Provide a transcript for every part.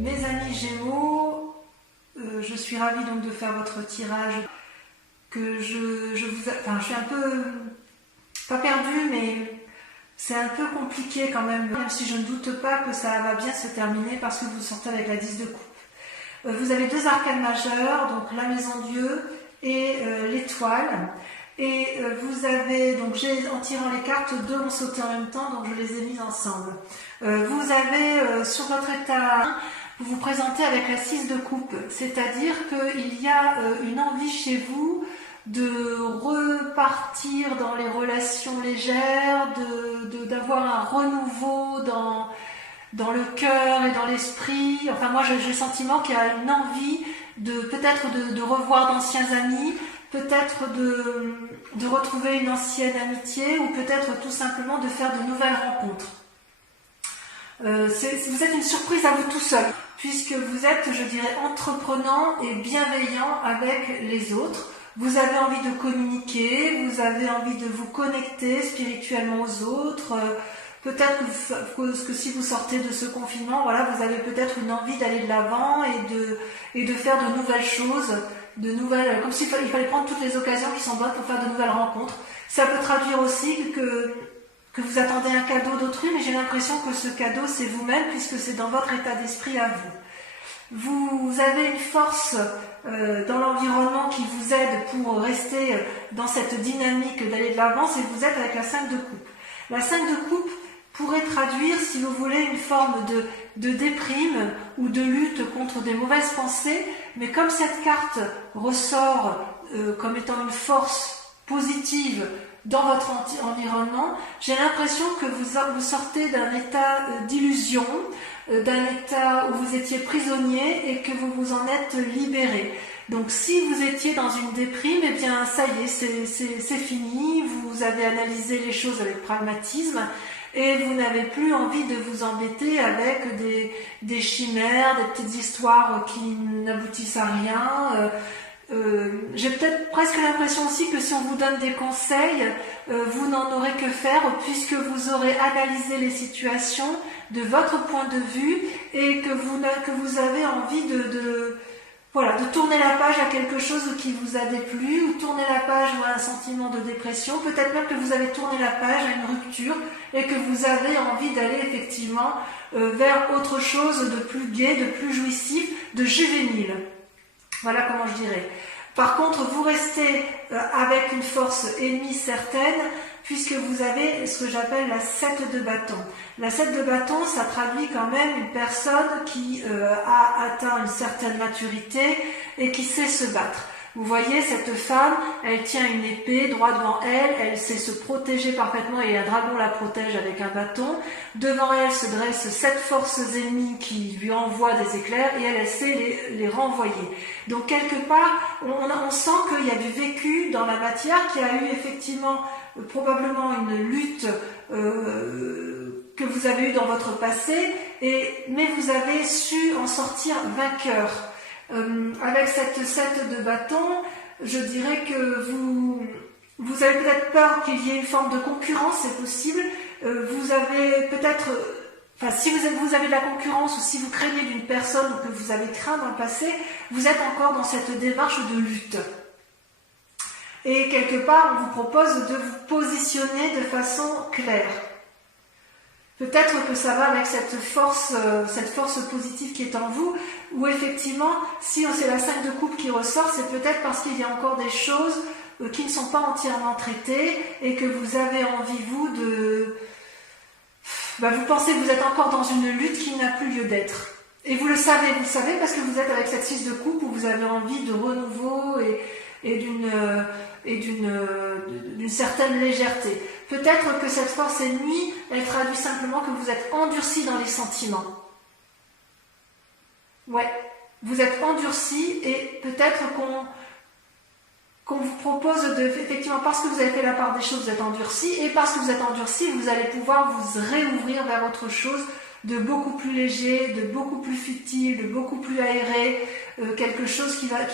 Mes amis Gémeaux, je suis ravie donc de faire votre tirage. Je suis un peu, pas perdue, mais c'est un peu compliqué quand même si je ne doute pas que ça va bien se terminer parce que vous sortez avec la 10 de coupe. Vous avez deux arcanes majeures, donc la maison Dieu et l'étoile. Et vous avez, donc en tirant les cartes, deux ont sauté en même temps, donc je les ai mises ensemble. Vous avez sur votre état, vous vous présentez avec la 6 de coupe, c'est-à-dire qu'il y a une envie chez vous de repartir dans les relations légères, d'avoir un renouveau dans le cœur et dans l'esprit. Enfin, moi j'ai le sentiment qu'il y a une envie peut-être de revoir d'anciens amis, peut-être de retrouver une ancienne amitié, ou peut-être tout simplement de faire de nouvelles rencontres. Vous êtes une surprise à vous tout seul, puisque vous êtes, je dirais, entreprenant et bienveillant avec les autres. Vous avez envie de communiquer, vous avez envie de vous connecter spirituellement aux autres. Peut-être que si vous sortez de ce confinement, voilà, vous avez peut-être une envie d'aller de l'avant et de faire de nouvelles choses, comme s'il fallait prendre toutes les occasions qui sont bonnes pour faire de nouvelles rencontres. Ça peut traduire aussi que vous attendez un cadeau d'autrui, mais j'ai l'impression que ce cadeau c'est vous-même, puisque c'est dans votre état d'esprit à vous. Vous avez une force dans l'environnement qui vous aide pour rester dans cette dynamique d'aller de l'avant, et vous êtes avec la 5 de coupe. La 5 de coupe pourrait traduire, si vous voulez, une forme de déprime ou de lutte contre des mauvaises pensées, mais comme cette carte ressort comme étant une force positive dans votre environnement, j'ai l'impression que vous sortez d'un état d'illusion, d'un état où vous étiez prisonnier et que vous vous en êtes libéré. Donc si vous étiez dans une déprime, eh bien ça y est, c'est fini, vous avez analysé les choses avec pragmatisme et vous n'avez plus envie de vous embêter avec des chimères, des petites histoires qui n'aboutissent à rien. J'ai peut-être presque l'impression aussi que si on vous donne des conseils, vous n'en aurez que faire, puisque vous aurez analysé les situations de votre point de vue et que vous avez envie de tourner la page à quelque chose qui vous a déplu, ou tourner la page à un sentiment de dépression, peut-être même que vous avez tourné la page à une rupture et que vous avez envie d'aller effectivement vers autre chose de plus gai, de plus jouissif, de juvénile. Voilà comment je dirais. Par contre, vous restez avec une force ennemie certaine, puisque vous avez ce que j'appelle la 7 de bâton. La 7 de bâton, ça traduit quand même une personne qui a atteint une certaine maturité et qui sait se battre. Vous voyez, cette femme, elle tient une épée droit devant elle, elle sait se protéger parfaitement et un dragon la protège avec un bâton. Devant elle se dressent 7 forces ennemies qui lui envoient des éclairs et elle sait les renvoyer. Donc quelque part, on sent qu'il y a du vécu dans la matière, qu'il y a eu effectivement probablement une lutte que vous avez eue dans votre passé, mais vous avez su en sortir vainqueur. Avec cette 7 de bâton, je dirais que vous avez peut-être peur qu'il y ait une forme de concurrence, c'est possible. Vous avez peut-être, si vous avez de la concurrence, ou si vous craignez d'une personne ou que vous avez craint dans le passé, vous êtes encore dans cette démarche de lutte. Et quelque part, on vous propose de vous positionner de façon claire. Peut-être que ça va avec cette force positive qui est en vous, où effectivement, si c'est la 5 de coupe qui ressort, c'est peut-être parce qu'il y a encore des choses qui ne sont pas entièrement traitées et que vous avez envie, vous pensez que vous êtes encore dans une lutte qui n'a plus lieu d'être. Et vous le savez parce que vous êtes avec cette 6 de coupe où vous avez envie de renouveau et d'une certaine légèreté. Peut-être que cette force ennemie, elle traduit simplement que vous êtes endurci dans les sentiments. Ouais, vous êtes endurci et peut-être qu'on vous propose effectivement, parce que vous avez fait la part des choses, vous êtes endurci, et parce que vous êtes endurci, vous allez pouvoir vous réouvrir vers autre chose de beaucoup plus léger, de beaucoup plus futile, de beaucoup plus aéré, quelque chose qui va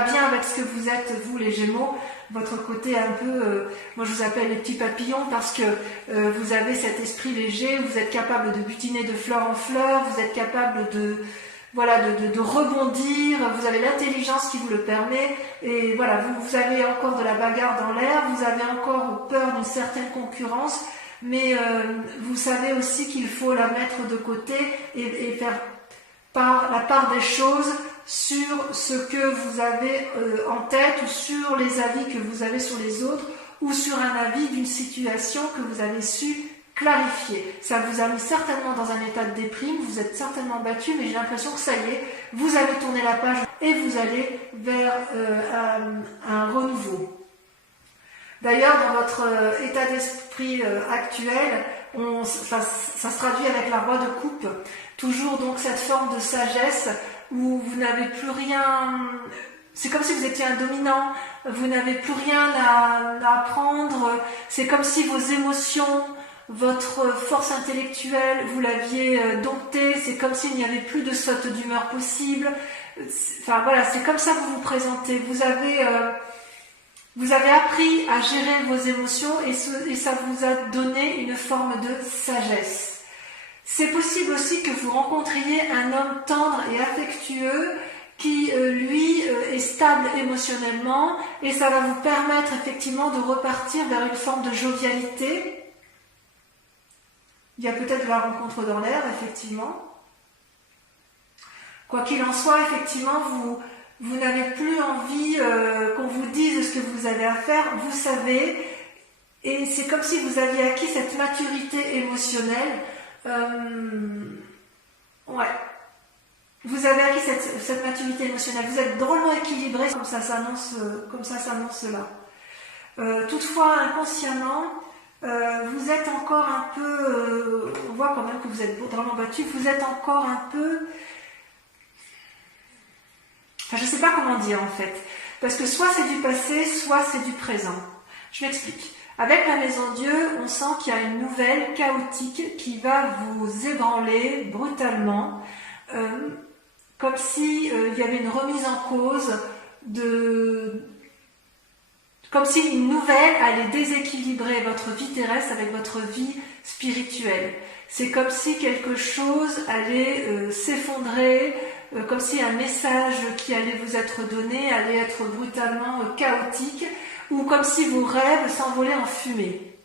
bien avec ce que vous êtes, vous les Gémeaux, votre côté un peu, moi je vous appelle les petits papillons parce que vous avez cet esprit léger, vous êtes capable de butiner de fleur en fleur, vous êtes capable de rebondir, vous avez l'intelligence qui vous le permet, et voilà, vous avez encore de la bagarre dans l'air, vous avez encore peur d'une certaine concurrence, mais vous savez aussi qu'il faut la mettre de côté et faire la part des choses sur ce que vous avez en tête, ou sur les avis que vous avez sur les autres, ou sur un avis d'une situation que vous avez su clarifier. Ça vous a mis certainement dans un état de déprime, vous êtes certainement battu, mais j'ai l'impression que ça y est, vous avez tourné la page et vous allez vers un renouveau. D'ailleurs, dans votre état d'esprit actuel, ça se traduit avec la roi de coupe, toujours donc cette forme de sagesse où vous n'avez plus rien, c'est comme si vous étiez un dominant, vous n'avez plus rien à apprendre, c'est comme si vos émotions, votre force intellectuelle, vous l'aviez domptée, c'est comme s'il n'y avait plus de saute d'humeur possible. Enfin voilà, c'est comme ça que vous vous présentez. Vous avez appris à gérer vos émotions et ça vous a donné une forme de sagesse. C'est possible aussi que vous rencontriez un homme tendre et affectueux qui, lui, est stable émotionnellement, et ça va vous permettre effectivement de repartir vers une forme de jovialité. Il y a peut-être de la rencontre dans l'air, effectivement. Quoi qu'il en soit, effectivement, vous n'avez plus envie qu'on vous dise ce que vous avez à faire, vous savez, et c'est comme si vous aviez acquis cette maturité émotionnelle. Ouais. Vous avez acquis cette maturité émotionnelle, vous êtes drôlement équilibré, comme ça s'annonce là. Toutefois, inconsciemment, vous êtes encore un peu, on voit quand même que vous êtes drôlement battu, vous êtes encore un peu, enfin je ne sais pas comment dire en fait, parce que soit c'est du passé, soit c'est du présent. Je m'explique. Avec la Maison Dieu, on sent qu'il y a une nouvelle chaotique qui va vous ébranler brutalement, comme si il y avait une remise en cause comme si une nouvelle allait déséquilibrer votre vie terrestre avec votre vie spirituelle. C'est comme si quelque chose allait s'effondrer, comme si un message qui allait vous être donné allait être brutalement chaotique, ou comme si vos rêves s'envolaient en fumée.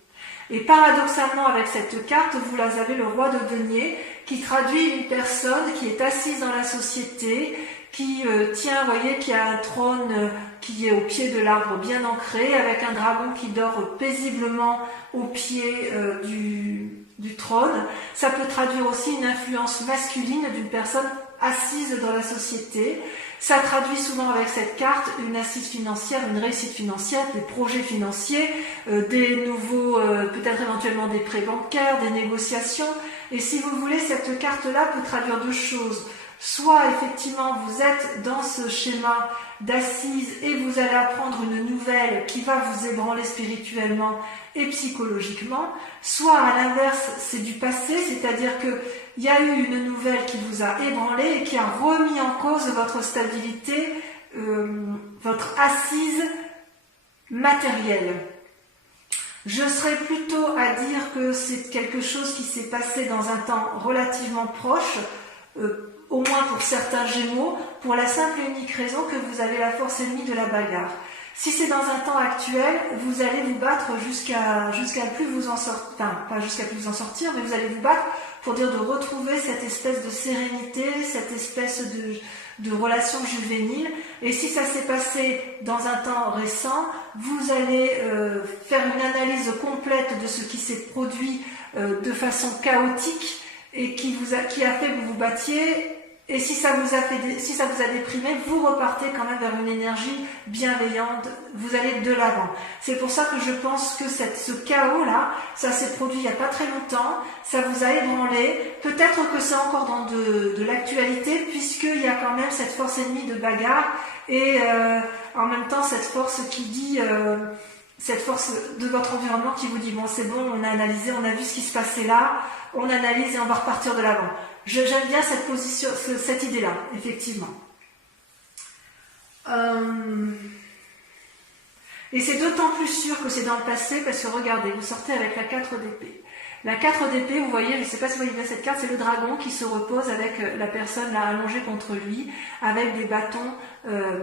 Et paradoxalement, avec cette carte, vous avez le roi de denier, qui traduit une personne qui est assise dans la société, qui tient, vous voyez, qui a un trône qui est au pied de l'arbre bien ancré, avec un dragon qui dort paisiblement au pied du trône. Ça peut traduire aussi une influence masculine d'une personne assise dans la société. Ça traduit souvent avec cette carte une assise financière, une réussite financière, des projets financiers, des nouveaux, peut-être éventuellement des prêts bancaires, des négociations. Et si vous voulez, cette carte-là peut traduire deux choses. Soit effectivement vous êtes dans ce schéma d'assise et vous allez apprendre une nouvelle qui va vous ébranler spirituellement et psychologiquement, soit à l'inverse c'est du passé, c'est-à-dire qu'il y a eu une nouvelle qui vous a ébranlé et qui a remis en cause votre stabilité, votre assise matérielle. Je serais plutôt à dire que c'est quelque chose qui s'est passé dans un temps relativement proche, au moins pour certains Gémeaux, pour la simple et unique raison que vous avez la force ennemie de la bagarre. Si c'est dans un temps actuel, vous allez vous battre jusqu'à plus vous en sortir, enfin pas jusqu'à plus vous en sortir, mais vous allez vous battre pour dire de retrouver cette espèce de sérénité, cette espèce de relation juvénile. Et si ça s'est passé dans un temps récent, vous allez faire une analyse complète de ce qui s'est produit de façon chaotique et qui a fait que vous vous battiez. Et si ça vous a déprimé, vous repartez quand même vers une énergie bienveillante, vous allez de l'avant. C'est pour ça que je pense que ce chaos-là, ça s'est produit il n'y a pas très longtemps, ça vous a ébranlé. Peut-être que c'est encore dans de l'actualité, puisqu'il y a quand même cette force ennemie de bagarre, et en même temps cette force qui dit, cette force de votre environnement qui vous dit, bon c'est bon, on a analysé, on a vu ce qui se passait là, on analyse et on va repartir de l'avant. J'aime bien cette position, cette idée-là, effectivement. Et c'est d'autant plus sûr que c'est dans le passé parce que regardez, vous sortez avec la 4 d'épée. La 4 d'épée, vous voyez, je ne sais pas si vous voyez bien cette carte, c'est le dragon qui se repose avec la personne là allongée contre lui, avec des bâtons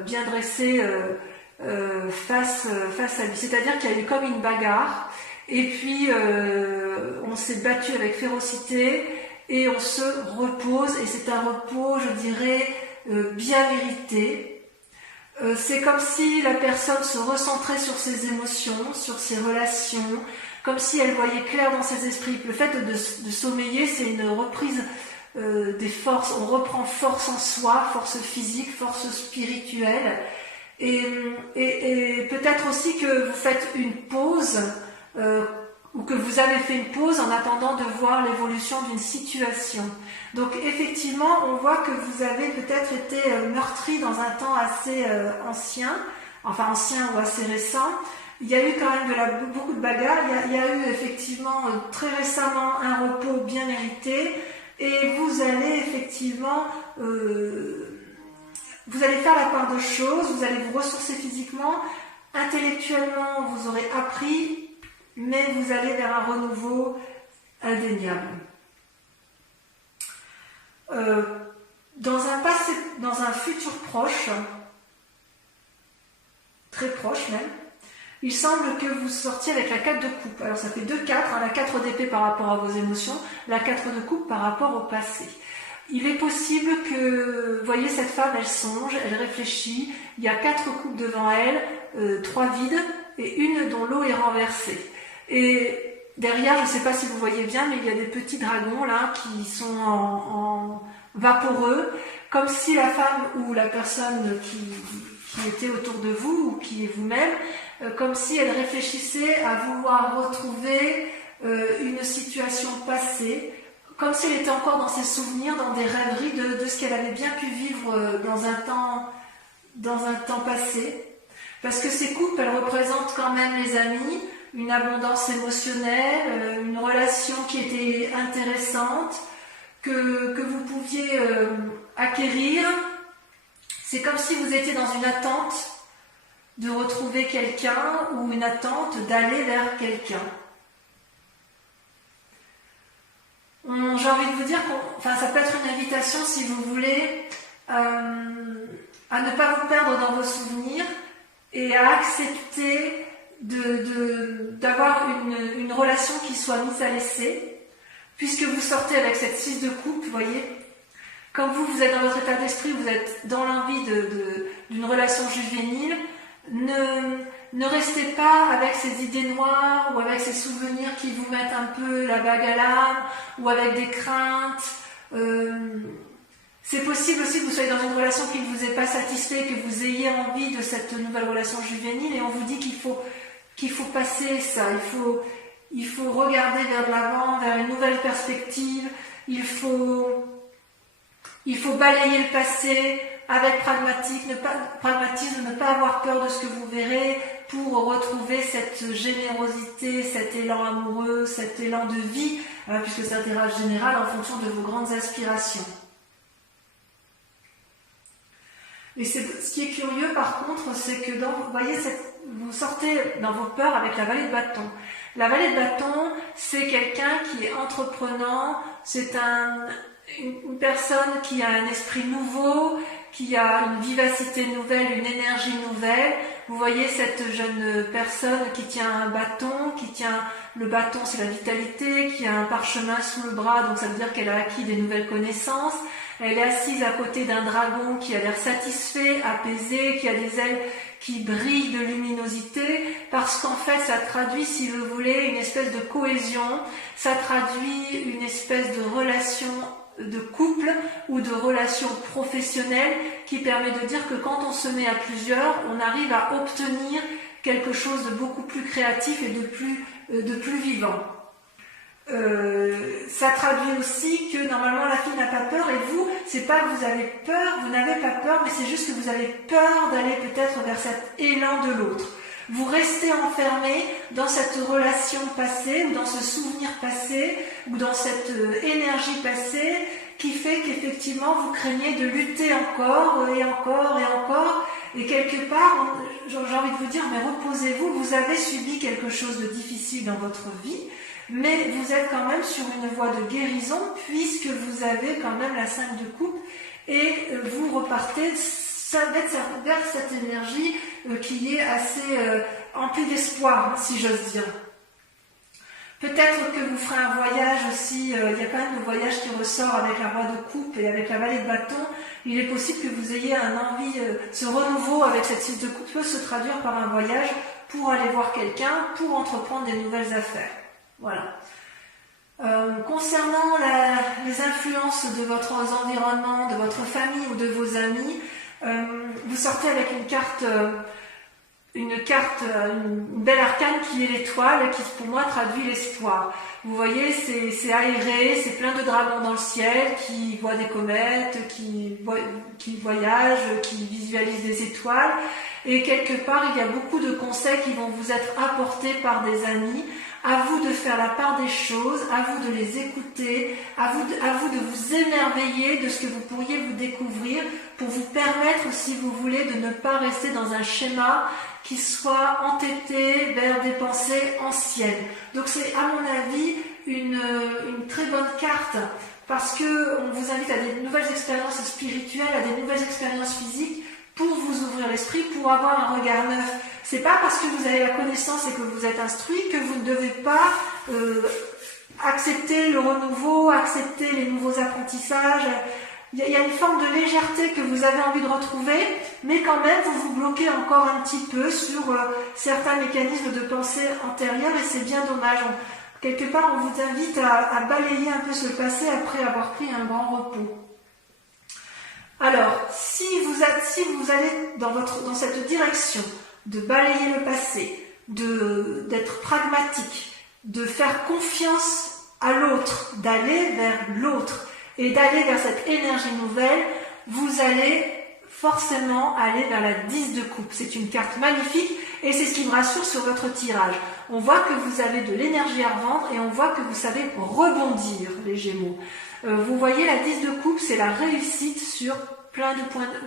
bien dressés face à lui. C'est-à-dire qu'il y a eu comme une bagarre, et puis on s'est battu avec férocité, et on se repose, et c'est un repos, je dirais, bien mérité. C'est comme si la personne se recentrait sur ses émotions, sur ses relations, comme si elle voyait clair dans ses esprits. Le fait de sommeiller, c'est une reprise des forces. On reprend force en soi, force physique, force spirituelle. Et peut-être aussi que vous faites une pause, ou que vous avez fait une pause en attendant de voir l'évolution d'une situation. Donc effectivement, on voit que vous avez peut-être été meurtri dans un temps assez ancien ou assez récent. Il y a eu quand même beaucoup de bagarres, il y a eu effectivement très récemment un repos bien mérité, et vous allez effectivement, vous allez faire la part de choses, vous allez vous ressourcer physiquement, intellectuellement vous aurez appris, mais vous allez vers un renouveau indéniable. Dans un futur proche, très proche même, il semble que vous sortiez avec la 4 de coupe. Alors ça fait 2-4, hein, la 4 d'épée par rapport à vos émotions, la 4 de coupe par rapport au passé. Il est possible que, vous voyez, cette femme, elle songe, elle réfléchit, il y a 4 coupes devant elle, 3 vides, et une dont l'eau est renversée. Et derrière, je ne sais pas si vous voyez bien, mais il y a des petits dragons là qui sont en vaporeux, comme si la femme ou la personne qui était autour de vous, ou qui est vous-même, comme si elle réfléchissait à vouloir retrouver une situation passée, comme si elle était encore dans ses souvenirs, dans des rêveries de ce qu'elle avait bien pu vivre dans un temps passé. Parce que ces coupes, elles représentent quand même les amis, une abondance émotionnelle, une relation qui était intéressante, que vous pouviez acquérir. C'est comme si vous étiez dans une attente de retrouver quelqu'un, ou une attente d'aller vers quelqu'un. J'ai envie de vous dire ça peut être une invitation, si vous voulez, à ne pas vous perdre dans vos souvenirs et à accepter d'avoir une relation qui soit mise à l'essai, puisque vous sortez avec cette 6 de coupe, vous voyez. Comme vous êtes dans votre état d'esprit, vous êtes dans l'envie d'une relation juvénile, ne restez pas avec ces idées noires ou avec ces souvenirs qui vous mettent un peu la bague à l'âme, ou avec des craintes. C'est possible aussi que vous soyez dans une relation qui ne vous est pas satisfait, que vous ayez envie de cette nouvelle relation juvénile, et on vous dit qu'il faut passer ça, il faut regarder vers l'avant, vers une nouvelle perspective, il faut balayer le passé avec pragmatisme, ne pas avoir peur de ce que vous verrez, pour retrouver cette générosité, cet élan amoureux, cet élan de vie, puisque c'est un tirage général en fonction de vos grandes aspirations. Et ce qui est curieux par contre, c'est que vous voyez, vous sortez dans vos peurs avec la vallée de bâton. La vallée de bâton, c'est quelqu'un qui est entreprenant, c'est une personne qui a un esprit nouveau, qui a une vivacité nouvelle, une énergie nouvelle. Vous voyez cette jeune personne qui tient un bâton, le bâton c'est la vitalité, qui a un parchemin sous le bras, donc ça veut dire qu'elle a acquis des nouvelles connaissances. Elle est assise à côté d'un dragon qui a l'air satisfait, apaisé, qui a des ailes qui brillent de luminosité, parce qu'en fait ça traduit, si vous voulez, une espèce de cohésion, ça traduit une espèce de relation de couple ou de relation professionnelle qui permet de dire que quand on se met à plusieurs, on arrive à obtenir quelque chose de beaucoup plus créatif et de plus vivant. Ça traduit aussi que normalement la fille n'a pas peur, et vous, c'est pas que vous avez peur, vous n'avez pas peur, mais c'est juste que vous avez peur d'aller peut-être vers cet élan de l'autre. Vous restez enfermé dans cette relation passée, ou dans ce souvenir passé, ou dans cette énergie passée, qui fait qu'effectivement vous craignez de lutter encore et encore et encore. Et quelque part, j'ai envie de vous dire, mais reposez-vous, vous avez subi quelque chose de difficile dans votre vie, mais vous êtes quand même sur une voie de guérison puisque vous avez quand même la 5 de coupe et vous repartez vers cette énergie qui est assez emplie d'espoir, si j'ose dire. Peut-être que vous ferez un voyage aussi, il y a quand même le voyage qui ressort avec la roi de coupe et avec la vallée de bâton. Il est possible que vous ayez un envie, ce renouveau avec cette 6 de coupe peut se traduire par un voyage pour aller voir quelqu'un, pour entreprendre des nouvelles affaires. Voilà. Concernant les influences de votre environnement, de votre famille ou de vos amis, vous sortez avec une belle arcane qui est l'étoile et qui pour moi traduit l'espoir. Vous voyez, c'est aéré, c'est plein de dragons dans le ciel qui voient des comètes, qui voyagent, qui visualisent des étoiles. Et quelque part, il y a beaucoup de conseils qui vont vous être apportés par des amis. À vous de faire la part des choses, à vous de les écouter, à vous de vous émerveiller de ce que vous pourriez vous découvrir pour vous permettre, si vous voulez, de ne pas rester dans un schéma qui soit entêté vers des pensées anciennes. Donc c'est, à mon avis, une très bonne carte parce que on vous invite à des nouvelles expériences spirituelles, à des nouvelles expériences physiques pour vous ouvrir l'esprit, pour avoir un regard neuf. C'est pas parce que vous avez la connaissance et que vous êtes instruit que vous ne devez pas accepter le renouveau, accepter les nouveaux apprentissages. Il y a une forme de légèreté que vous avez envie de retrouver, mais quand même vous vous bloquez encore un petit peu sur certains mécanismes de pensée antérieurs et c'est bien dommage. Quelque part, on vous invite à balayer un peu ce passé après avoir pris un grand repos. Alors, si vous allez dans cette direction de balayer le passé, d'être pragmatique, de faire confiance à l'autre, d'aller vers l'autre et d'aller vers cette énergie nouvelle, vous allez forcément aller vers la 10 de coupe. C'est une carte magnifique et c'est ce qui me rassure sur votre tirage. On voit que vous avez de l'énergie à revendre et on voit que vous savez rebondir, les Gémeaux. Vous voyez, la 10 de coupe, c'est la réussite sur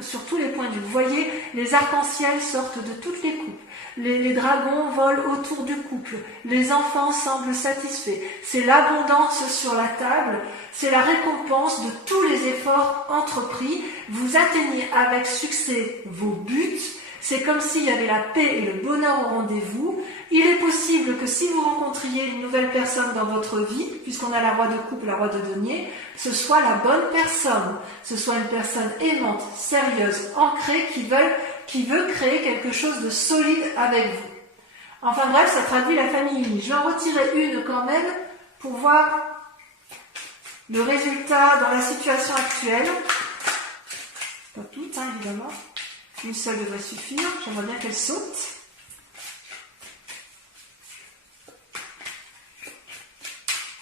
sur tous les points de vue. Vous voyez, les arcs-en-ciel sortent de toutes les coupes. Les dragons volent autour du couple. Les enfants semblent satisfaits. C'est l'abondance sur la table. C'est la récompense de tous les efforts entrepris. Vous atteignez avec succès vos buts. C'est comme s'il y avait la paix et le bonheur au rendez-vous. Il est possible que si vous rencontriez une nouvelle personne dans votre vie, puisqu'on a la roi de coupe, la roi de denier, ce soit la bonne personne, ce soit une personne aimante, sérieuse, ancrée, qui veut créer quelque chose de solide avec vous. Enfin bref, ça traduit la famille unie. Je vais en retirer une quand même pour voir le résultat dans la situation actuelle. Pas toutes, hein, évidemment. Une seule devrait suffire. J'aimerais bien qu'elle saute.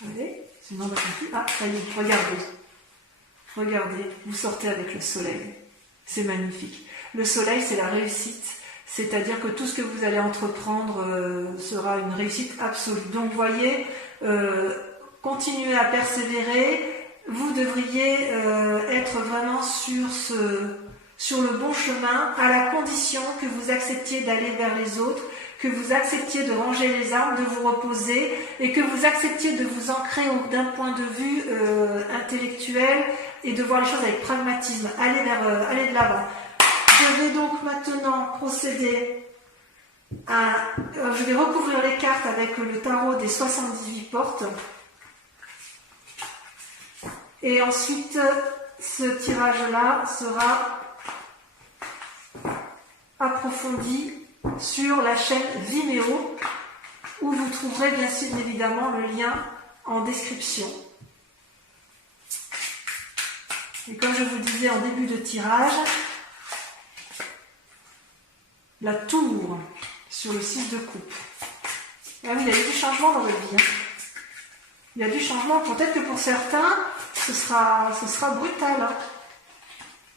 Allez, sinon on va continuer. Ah, ça y est, regardez. Regardez, vous sortez avec le soleil. C'est magnifique. Le soleil, c'est la réussite. C'est-à-dire que tout ce que vous allez entreprendre sera une réussite absolue. Donc, vous voyez, continuez à persévérer. Vous devriez être vraiment sur le bon chemin, à la condition que vous acceptiez d'aller vers les autres, que vous acceptiez de ranger les armes, de vous reposer, et que vous acceptiez de vous ancrer d'un point de vue intellectuel et de voir les choses avec pragmatisme. Allez de l'avant. Je vais donc maintenant procéder je vais recouvrir les cartes avec le tarot des 78 portes. Et ensuite, ce tirage-là sera approfondi sur la chaîne Vimeo, où vous trouverez bien sûr évidemment le lien en description. Et comme je vous disais en début de tirage, la tour sur le 6 de coupe. Ah oui, il y a eu du changement dans votre vie. Hein. Il y a du changement. Peut-être que pour certains, ce sera brutal. Hein.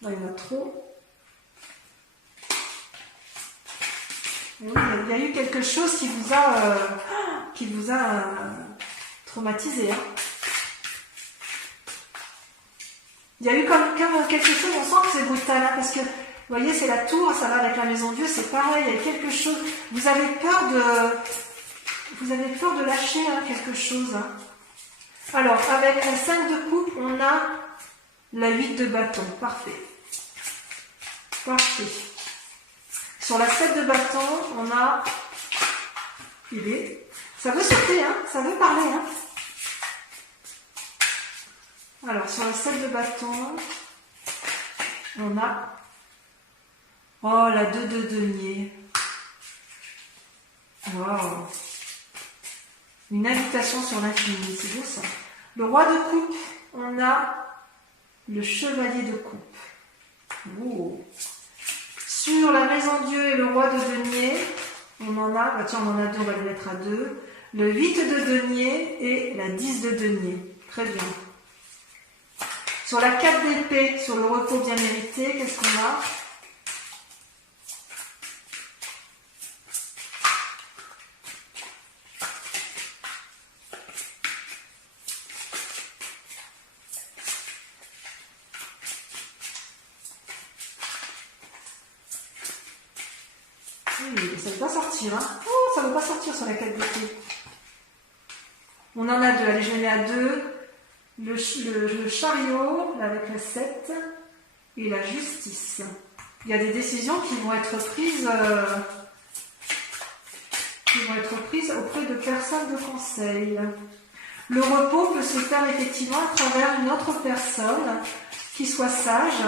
Là, il y en a trop. Et oui, il y a eu quelque chose qui vous a traumatisé. Hein. Il y a eu comme quelque chose, on sent que c'est brutal, hein, parce que, vous voyez, c'est la tour, ça va avec la maison Dieu, c'est pareil, il y a quelque chose, vous avez peur de lâcher hein, quelque chose. Hein. Alors, avec la 5 de coupe, on a la 8 de bâton, parfait. Parfait. Sur la 7 de bâton, on a... Ça veut sauter, hein, ça veut parler. Hein. Alors, sur la 7 de bâton, on a... Oh, la 2 de denier. Wow. Une invitation sur l'infini, c'est beau ça. Le roi de coupe, on a le chevalier de coupe. Oh. Sur la maison Dieu et le roi de denier, on en a, bah tiens, on en a deux, on va le mettre à 2. Le 8 de denier et la 10 de denier. Très bien. Sur la 4 d'épée, sur le repos bien mérité, qu'est-ce qu'on a? Oui, ça ne veut pas sortir. Hein. Oh, ça ne veut pas sortir sur la 4 d'épée. On en a 2. Allez, je les mets à 2. Le chariot, là, avec la 7, et la justice. Il y a des décisions qui vont être prises, auprès de personnes de conseil. Le repos peut se faire effectivement à travers une autre personne qui soit sage.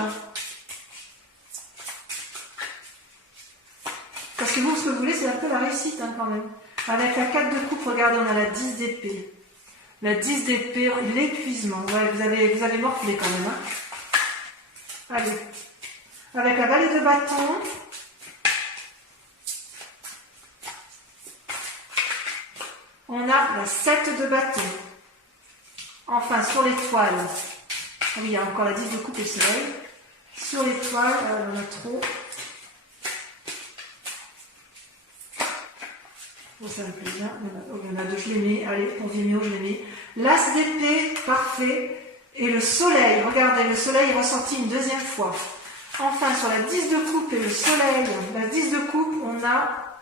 Parce que vous, ce que vous voulez, c'est un peu la réussite hein, quand même. Avec la 4 de coupe, regardez, on a la 10 d'épée. La 10 d'épée, l'épuisement. Ouais, vous avez morflé quand même. Hein. Allez. Avec la vallée de bâton. On a la 7 de bâton. Enfin, sur l'étoile. Ah oui, il y a encore la 10 de coupe et soleil. Sur l'étoile, on a trop. Oh, ça me plaît bien. Il y en a 2, je les mets. Allez, pour Vimeo, je les mets. L'as d'épée, parfait. Et le soleil, regardez, le soleil est ressorti une deuxième fois. Enfin, sur la 10 de coupe et le soleil, la 10 de coupe, on a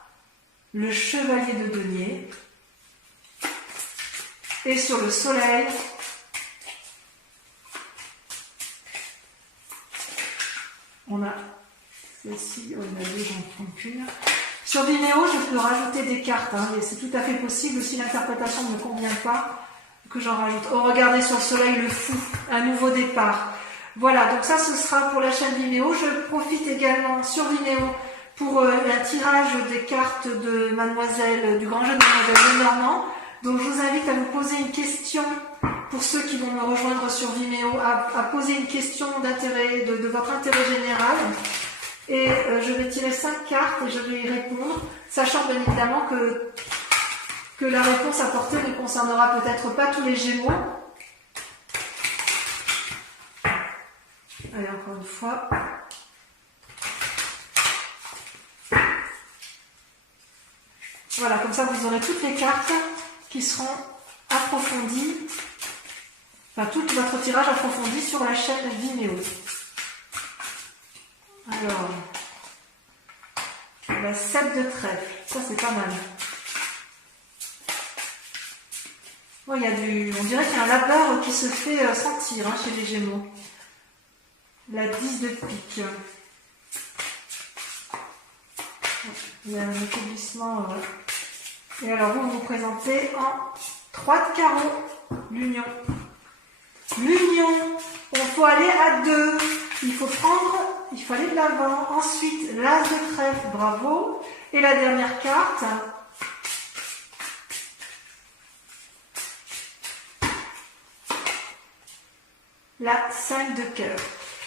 le chevalier de denier. Et sur le soleil, on a celle-ci, on a 2, j'en prends qu'une. Sur Vimeo, je peux rajouter des cartes, hein, et c'est tout à fait possible si l'interprétation ne me convient pas, que j'en rajoute. Oh, regardez sur le soleil, le fou, un nouveau départ. Voilà, donc ça, ce sera pour la chaîne Vimeo. Je profite également sur Vimeo pour un tirage des cartes de Mademoiselle, du grand jeu de Mademoiselle Lenormand. Donc, je vous invite à me poser une question, pour ceux qui vont me rejoindre sur Vimeo, à poser une question d'intérêt, de votre intérêt général. Et je vais tirer 5 cartes et je vais y répondre, sachant bien évidemment que la réponse apportée ne concernera peut-être pas tous les Gémeaux. Allez, encore une fois. Voilà, comme ça vous aurez toutes les cartes qui seront approfondies, enfin tout votre tirage approfondi sur la chaîne Vimeo. Alors, la 7 de trèfle, ça c'est pas mal. Oh, on dirait qu'il y a un labeur qui se fait sentir hein, chez les Gémeaux. La 10 de pique. Il y a un établissement. Et alors vous vous présentez en 3 de carreau. L'union. L'union. Il faut aller à 2. Il faut aller de l'avant. Ensuite, l'as de trèfle, bravo. Et la dernière carte. La 5 de cœur.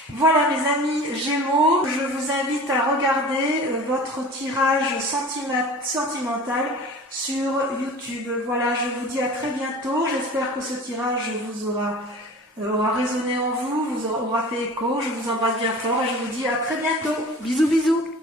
Voilà mes amis Gémeaux, je vous invite à regarder votre tirage sentimental sur YouTube. Voilà, je vous dis à très bientôt. J'espère que ce tirage vous aura résonné en vous, vous aura fait écho. Je vous embrasse bien fort et je vous dis à très bientôt. Bisous bisous.